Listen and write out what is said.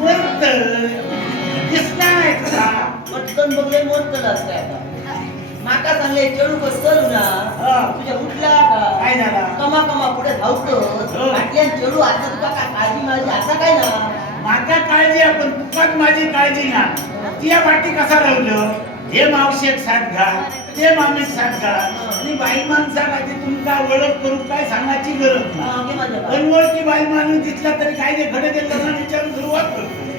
मस्त दिसणार पटकन बघले मस्त लागते आता माका सांगले चढू कस करू ना तुझ्या उठला का काय झाला कमा कमा पुढे धावतो आटल्यान चढू आता तुका काय काळजी माझी आता काय ना माझ्या काळजी आपण तुकाच माझी काळजी ना तिया वाटी कसा राहिलं हे मावशेक साथ घाल ते मामीक साथ घाल आणि बाई माणसा काय तुमका ओळख करू काय सांगायची गरज नाही घे माझ्या अनवळखी बाई माणूस दिसला तरी काय जे घडे लग्न विचारून सुरुवात करतो